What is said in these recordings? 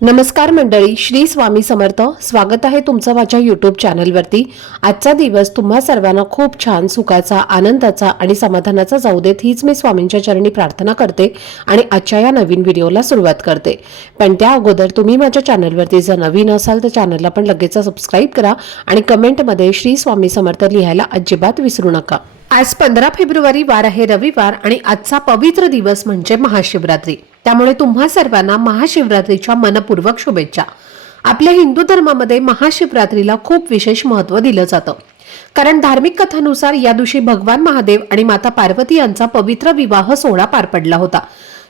नमस्कार मंडळी, श्री स्वामी समर्थ. स्वागत आहे तुमचं माझ्या यूट्यूब चॅनलवरती. आजचा दिवस तुम्हा सर्वांना खूप छान, सुखाचा, आनंदाचा आणि समाधानाचा जाऊ देत, हीच मी स्वामींच्या चरणी प्रार्थना करते आणि आजच्या या नवीन व्हिडिओला सुरुवात करते. पण त्या अगोदर तुम्ही माझ्या चॅनलवरती जर नवीन असाल तर चॅनलला पण लगेच सबस्क्राईब करा आणि कमेंटमध्ये श्री स्वामी समर्थ लिहायला अजिबात विसरू नका. आज 15 फेब्रुवारी वार आहे रविवार आणि आजचा पवित्र दिवस म्हणजे महाशिवरात्री. त्यामुळे तुम्हा सर्वांना महाशिवरात्रीच्या मनपूर्वक शुभेच्छा. आपल्या हिंदू धर्मामध्ये महाशिवरात्रीला खूप विशेष महत्त्व दिलं जातं. कारण धार्मिक कथानुसार या दिवशी भगवान महादेव आणि माता पार्वती यांचा पवित्र विवाह सोहळा पार पडला होता.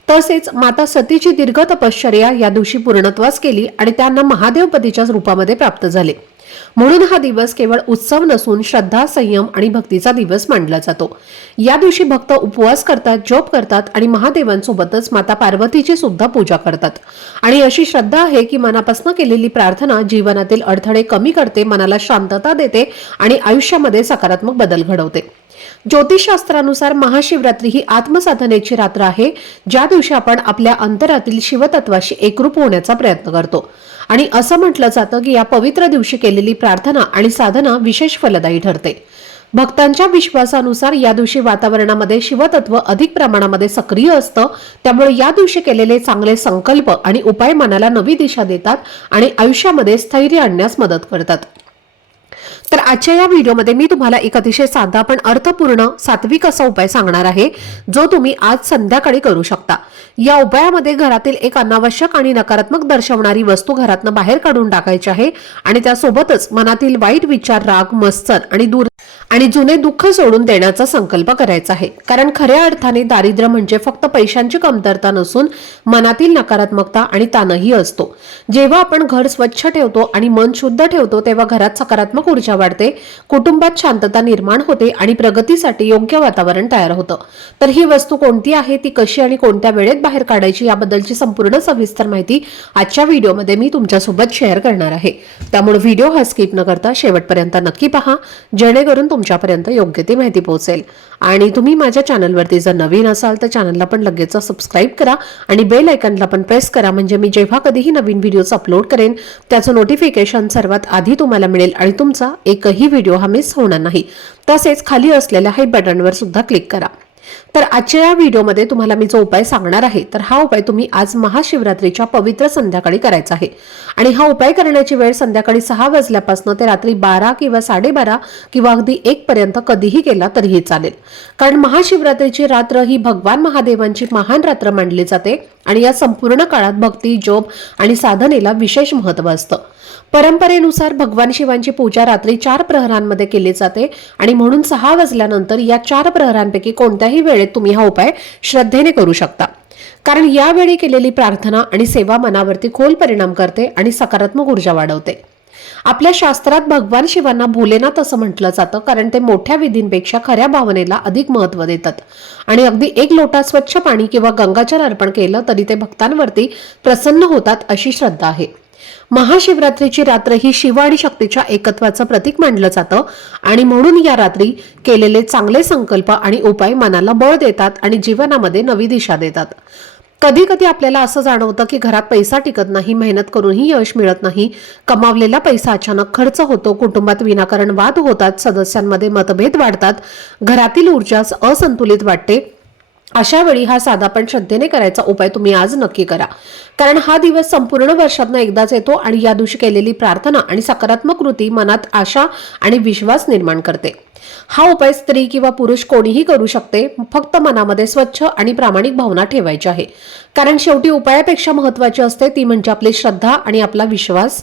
तसेच माता सतीची दीर्घ तपश्चर्या या दिवशी पूर्णत्वास केली आणि त्यांना महादेवपतीच्या रूपामध्ये प्राप्त झाले. म्हणून हा दिवस केवळ उत्सव नसून श्रद्धा, संयम आणि भक्तीचा दिवस मानला जातो. या दिवशी भक्त उपवास करतात, जप करतात आणि महादेवांसोबतच माता पार्वतीची सुद्धा पूजा करतात. आणि अशी श्रद्धा आहे की मनापासून केलेली प्रार्थना जीवनातील अडथळे कमी करते, मनाला शांतता देते आणि आयुष्यामध्ये सकारात्मक बदल घडवते. ज्योतिषशास्त्रानुसार महाशिवरात्री ही आत्मसाधनेची रात्र आहे, ज्या दिवशी आपण आपल्या अंतरातील शिवतत्वाशी एकरूप होण्याचा प्रयत्न करतो. आणि असं म्हटलं जातं की या पवित्र दिवशी केलेली प्रार्थना आणि साधना विशेष फलदायी ठरते. भक्तांच्या विश्वासानुसार या दिवशी वातावरणामध्ये शिवतत्व अधिक प्रमाणामध्ये सक्रिय असतं. त्यामुळे या दिवशी केलेले चांगले संकल्प आणि उपाय मनाला नवी दिशा देतात आणि आयुष्यामध्ये स्थैर्य आणण्यास मदत करतात. तर आजच्या या व्हिडिओमध्ये मी तुम्हाला एक अतिशय साधा पण अर्थपूर्ण सात्विक असा उपाय सांगणार आहे, जो तुम्ही आज संध्याकाळी करू शकता. या उपायामध्ये घरातील एक अनावश्यक आणि नकारात्मक दर्शवणारी वस्तू घरातनं बाहेर काढून टाकायची आहे आणि त्यासोबतच मनातील वाईट विचार, राग, मत्सर आणि जुने दुःख सोडून देण्याचा संकल्प करायचा आहे. कारण खऱ्या अर्थाने दारिद्र्य म्हणजे फक्त पैशांची कमतरता नसून मनातील नकारात्मकता आणि ताणही असतो. जेव्हा आपण घर स्वच्छ ठेवतो आणि मन शुद्ध ठेवतो तेव्हा घरात सकारात्मक ऊर्जा वाढते, कुटुंबात शांतता निर्माण होते आणि प्रगतीसाठी योग्य वातावरण तयार होतं. तर ही वस्तू कोणती आहे, ती कशी आणि कोणत्या वेळेत बाहेर काढायची याबद्दलची संपूर्ण सविस्तर माहिती आजच्या व्हिडिओमध्ये मी तुमच्यासोबत शेअर करणार आहे. त्यामुळे व्हिडिओ हा स्किप न करता शेवटपर्यंत नक्की पहा, जेणेकरून तुमच्यापर्यंत योग्य ती माहिती पोहोचेल. आणि तुम्ही माझ्या चॅनलवरती जर नवीन असाल तर चॅनलला पण लगेच सबस्क्राईब करा आणि बेल आयकॉनला पण प्रेस करा, म्हणजे मी जेव्हा कधीही नवीन व्हिडिओज अपलोड करेन त्याचं नोटिफिकेशन सर्वात आधी तुम्हाला मिळेल आणि तुमचा एकही व्हिडिओ हा मिस होणार नाही. तसेच खाली असलेल्या हाय बटनवर सुद्धा क्लिक करा. तर आजच्या या व्हिडिओमध्ये तुम्हाला मी जो उपाय सांगणार आहे, तर हा उपाय तुम्ही आज महाशिवरात्रीच्या पवित्र संध्याकाळी करायचा आहे. आणि हा उपाय करण्याची वेळ संध्याकाळी 6 वाजल्यापासून ते रात्री 12 किंवा 12:30 किंवा अगदी 1 पर्यंत कधीही केला तरीही चालेल. कारण महाशिवरात्रीची रात्र ही भगवान महादेवांची महान रात्र मानली जाते आणि या संपूर्ण काळात भक्ती, जप आणि साधनेला विशेष महत्त्व असतं. परंपरेनुसार भगवान शिवांची पूजा रात्री 4 प्रहरांमध्ये केली जाते आणि म्हणून 6 वाजल्यानंतर या 4 प्रहरांपैकी कोणत्याही वेळेत तुम्ही हा उपाय श्रद्धेने करू शकता. कारण यावेळी केलेली प्रार्थना आणि सेवा मनावरती खोल परिणाम करते आणि सकारात्मक ऊर्जा वाढवते. आपल्या शास्त्रात भगवान शिवांना भोलेनाथ असं म्हटलं जातं, कारण ते मोठ्या विधींपेक्षा खऱ्या भावनेला अधिक महत्त्व देतात. आणि अगदी 1 लोटा स्वच्छ पाणी किंवा गंगाजल अर्पण केलं तरी ते भक्तांवरती प्रसन्न होतात, अशी श्रद्धा आहे. महाशिवरात्रीची रात्र ही शिव आणि शक्तीच्या एकत्वाचं प्रतीक मानलं जातं आणि म्हणून या रात्री केलेले चांगले संकल्प आणि उपाय मनाला बळ देतात आणि जीवनामध्ये नवी दिशा देतात. कधी कधी आपल्याला असं जाणवतं की घरात पैसा टिकत नाही, मेहनत करूनही यश मिळत नाही, कमावलेला पैसा अचानक खर्च होतो, कुटुंबात विनाकारण वाद होतात, सदस्यांमध्ये मतभेद वाढतात, घरातील ऊर्जा असंतुलित वाटते. अशा वेळी हा साधा पण श्रद्धेने करायचा उपाय तुम्ही आज नक्की करा. कारण हा दिवस संपूर्ण वर्षातनं एकदाच येतो आणि या दिवशी केलेली प्रार्थना आणि सकारात्मक कृती मनात आशा आणि विश्वास निर्माण करते. हा उपाय स्त्री किंवा पुरुष कोणीही करू शकते, फक्त मनामध्ये स्वच्छ आणि प्रामाणिक भावना ठेवायची आहे. कारण शेवटी उपायापेक्षा महत्त्वाची असते ती म्हणजे आपली श्रद्धा आणि आपला विश्वास.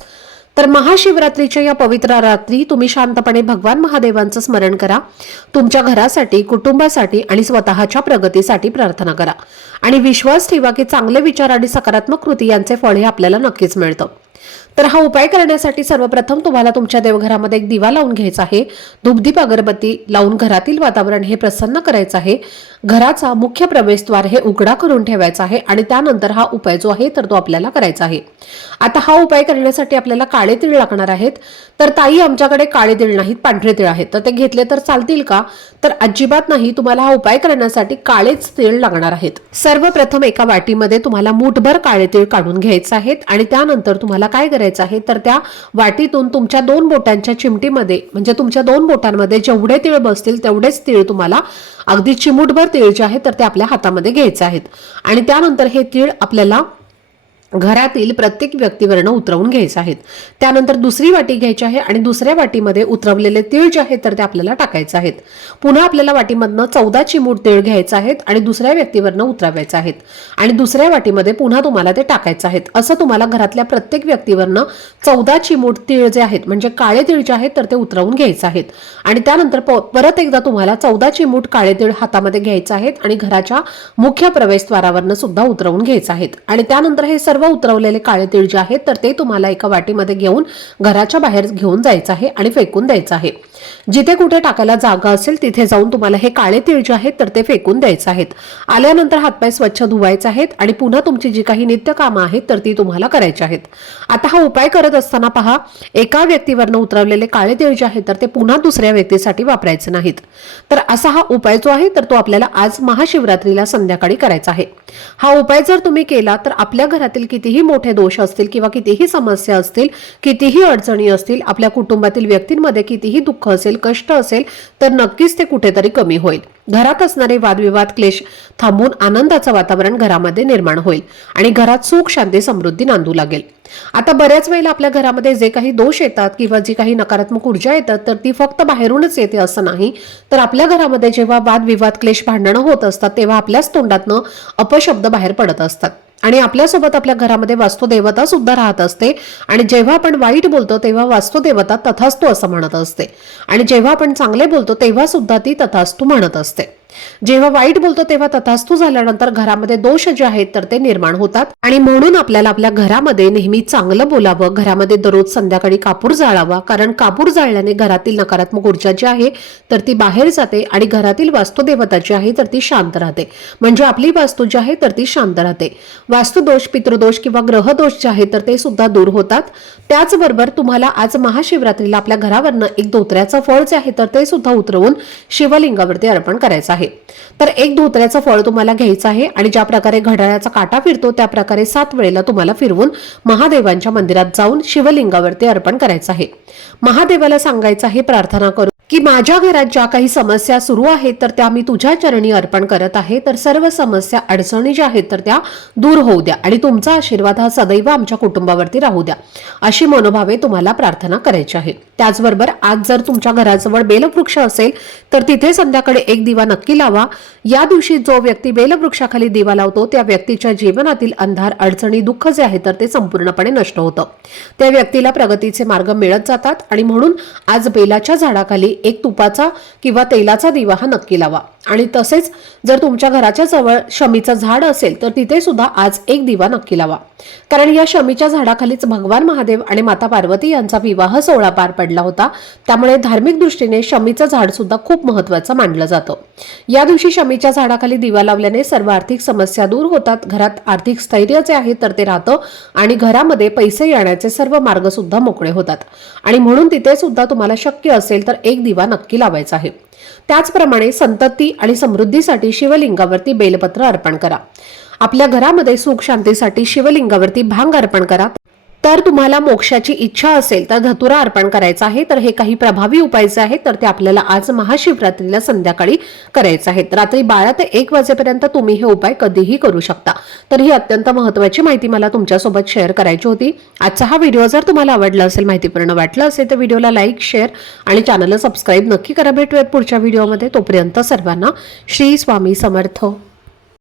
तर महाशिवरात्रीच्या या पवित्र रात्री तुम्ही शांतपणे भगवान महादेवांचं स्मरण करा, तुमच्या घरासाठी, कुटुंबासाठी आणि स्वतःच्या प्रगतीसाठी प्रार्थना करा आणि विश्वास ठेवा की चांगले विचार आणि सकारात्मक कृती यांचे फळ हे आपल्याला नक्कीच मिळतं. तर हा उपाय करण्यासाठी सर्वप्रथम तुम्हाला तुमच्या देवघरामध्ये एक दिवा लावून घ्यायचा आहे। धूपदीप अगरबत्ती लावून घरातील वातावरण हे प्रसन्न करायचं आहे। घराचा मुख्य प्रवेशद्वार हे उघडा करून ठेवायचा आहे आणि त्यानंतर हा उपाय जो आहे तर तो आपल्याला करायचा आहे। आता हा उपाय करण्यासाठी आपल्याला काळे तीळ लागणार आहेत। तर ताई आमच्याकडे काळे तीळ नाहीत, पांढरे तीळ आहेत, तर ते घेतले तर चालतील का? तर अजिबात नाही, तुम्हाला हा उपाय करण्यासाठी काळेच तीळ लागणार आहेत। सर्वप्रथम एका वाटीमध्ये तुम्हाला मूठभर काळे तीळ काढून घ्यायचे आहेत आणि त्यानंतर तुम्हाला काय करायचं आहे तर त्या वाटीतून तुमच्या 2 बोटांच्या चिमटीमध्ये म्हणजे तुमच्या 2 बोटांमध्ये जेवढे तीळ बसतील तेवढेच तीळ तुम्हाला अगदी चिमूटभर तीळ जे आहे तर ते आपल्या हातामध्ये घ्यायचे आहेत आणि त्यानंतर हे तीळ आपल्याला घरातील प्रत्येक व्यक्तीवरनं उतरवून घ्यायचे आहेत। त्यानंतर दुसरी वाटी घ्यायची आहे आणि दुसऱ्या वाटीमध्ये उतरवलेले तीळ जे आहेत तर ते आपल्याला टाकायचे आहेत। पुन्हा आपल्याला वाटीमधनं 14 चिमूट तीळ घ्यायचे आहेत आणि दुसऱ्या व्यक्तीवरनं उतरवायचे आहेत आणि दुसऱ्या वाटीमध्ये पुन्हा तुम्हाला ते टाकायचे आहेत। असं तुम्हाला घरातल्या प्रत्येक व्यक्तीवरनं 14 चिमूट तीळ जे आहेत म्हणजे काळे तीळ जे आहेत तर ते उतरवून घ्यायचे आहेत आणि त्यानंतर परत एकदा तुम्हाला 14 चिमूट काळे तीळ हातामध्ये घ्यायचे आहेत आणि घराच्या मुख्य प्रवेशद्वारावरनं सुद्धा उतरवून घ्यायचे आहेत आणि त्यानंतर हे सर्व उतरवलेले काळे तीळ जे आहेत तर ते तुम्हाला एका वाटीमध्ये घेऊन घराच्या बाहेर घेऊन जायचं आहे आणि फेकून द्यायचं आहे। जिथे कुठे टाकायला जागा असेल तिथे जाऊन तुम्हाला हे काळे तीळ जे आहेत तर ते फेकून द्यायचे आहेत। आल्यानंतर हातपाय स्वच्छ धुवायचे आहेत आणि पुन्हा तुमची जी काही नित्य कामं आहेत तर ती तुम्हाला करायची आहेत। आता हा उपाय करत असताना पहा, एका व्यक्तीवरनं उतरवलेले काळे तीळ जे आहेत तर ते पुन्हा दुसऱ्या व्यक्तीसाठी वापरायचे नाहीत। तर असा हा उपाय जो आहे तर तो आपल्याला आज महाशिवरात्रीला संध्याकाळी करायचा आहे। हा उपाय जर तुम्ही केला तर आपल्या घरातील कितीही मोठे दोष असतील किंवा कितीही समस्या असतील, कितीही अडचणी असतील, आपल्या कुटुंबातील व्यक्तींमध्ये कितीही दुःख असेल, कष्ट असेल तर नक्कीच ते कुठेतरी कमी होईल। घरात असणारे वादविवाद क्लेश थांबून आनंदाचं वातावरण घरामध्ये निर्माण होईल आणि घरात सुख शांती समृद्धी नांदू लागेल। आता बऱ्याच वेळेला आपल्या घरामध्ये जे काही दोष येतात किंवा जी काही नकारात्मक ऊर्जा येतात तर ती फक्त बाहेरूनच येते असं नाही, तर आपल्या घरामध्ये जेव्हा वादविवाद क्लेश भांडणं होत असतात तेव्हा आपल्याच तोंडातनं अपशब्द बाहेर पडत असतात आणि आपल्यासोबत आपल्या घरामध्ये वास्तुदेवता सुद्धा राहत असते आणि जेव्हा आपण वाईट बोलतो तेव्हा वास्तुदेवता तथास्तु असं म्हणत असते आणि जेव्हा आपण चांगले बोलतो तेव्हा सुद्धा ती तथास्तु म्हणत असते। जेव्हा वाईट बोलतो तेव्हा तथास्तु झाल्यानंतर घरामध्ये दोष जे आहेत तर ते निर्माण होतात आणि म्हणून आपल्याला आपल्या घरामध्ये नेहमी चांगलं बोलावं, घरामध्ये दररोज संध्याकाळी कापूर जाळावा, कारण कापूर जाळल्याने घरातील नकारात्मक ऊर्जा जी आहे तर ती बाहेर जाते आणि घरातील वास्तुदेवता जी आहे तर ती शांत राहते, म्हणजे आपली वास्तू जी आहे तर ती शांत राहते। वास्तुदोष, पितृदोष किंवा ग्रहदोष जे आहे तर ते सुद्धा दूर होतात। त्याचबरोबर तुम्हाला आज महाशिवरात्रीला आपल्या घरावरनं एक धोत्र्याचं फळ जे आहे तर ते सुद्धा उतरवून शिवलिंगावरती अर्पण करायचं आहे। तर एक धोत्र्याचं फळ तुम्हाला घ्यायचं आहे आणि ज्या प्रकारे घड्याळाचा काटा फिरतो त्या प्रकारे 7 वेळेला तुम्हाला फिरवून महादेवांच्या मंदिरात जाऊन शिवलिंगावरती अर्पण करायचं आहे। महादेवाला सांगायचं आहे, प्रार्थना करू की माझ्या घरात ज्या काही समस्या सुरू आहेत तर त्या मी तुझ्या चरणी अर्पण करत आहे, तर सर्व समस्या अडचणी ज्या आहेत तर त्या दूर होऊ द्या आणि तुमचा आशीर्वाद हा सदैव आमच्या कुटुंबावरती राहू द्या, अशी मनोभावे तुम्हाला प्रार्थना करायची आहे। त्याचबरोबर आज जर तुमच्या घराजवळ बेलवृक्ष असेल तर तिथे संध्याकाळी एक दिवा नक्की लावा। या दिवशी जो व्यक्ती बेलवृक्षाखाली दिवा लावतो त्या व्यक्तीच्या जीवनातील अंधार, अडचणी, दुःख जे आहे तर ते संपूर्णपणे नष्ट होतं, त्या व्यक्तीला प्रगतीचे मार्ग मिळत जातात आणि म्हणून आज बेलाच्या झाडाखाली एक तुपाचा किंवा तेलाचा दिवा हा नक्की लावा आणि तसेच जर तुमच्या घराच्या जवळ शमीचं झाड असेल तर तिथे सुद्धा आज एक दिवा नक्की लावा, कारण या शमीच्या झाडाखालीच भगवान महादेव आणि माता पार्वती यांचा विवाह सोहळा पार पडला होता, त्यामुळे धार्मिक दृष्टीने शमीचं झाड सुद्धा खूप महत्त्वाचं मानलं जातं। या दिवशी शमीच्या झाडाखाली दिवा लावल्याने सर्व आर्थिक समस्या दूर होतात, घरात आर्थिक स्थैर्य जे आहे तर ते राहतं आणि घरामध्ये पैसे येण्याचे सर्व मार्ग सुद्धा मोकळे होतात आणि म्हणून तिथे सुद्धा तुम्हाला शक्य असेल तर एक दिवा नक्की लावायचा आहे। त्याचप्रमाणे संतती आणि समृद्धीसाठी शिवलिंगावरती बेलपत्र अर्पण करा। आपल्या घरामध्ये सुख शांतीसाठी शिवलिंगावरती भांग अर्पण करा। तर तुम्हाला मोक्षाची इच्छा असेल तर धतुरा अर्पण करायचा आहे। तर हे काही प्रभावी उपाय जे आहेत तर ते आपल्याला आज महाशिवरात्रीला संध्याकाळी करायचे आहेत। रात्री 12 ते 1 वाजेपर्यंत तुम्ही हे उपाय कधीही करू शकता। तर ही अत्यंत महत्त्वाची माहिती मला तुमच्यासोबत शेअर करायची होती। आजचा हा व्हिडिओ जर तुम्हाला आवडला असेल, माहितीपूर्ण वाटला असेल तर व्हिडिओला लाईक, शेअर आणि चॅनलला सबस्क्राईब नक्की करा। भेटूयात पुढच्या व्हिडिओमध्ये, तोपर्यंत सर्वांना श्री स्वामी समर्थ।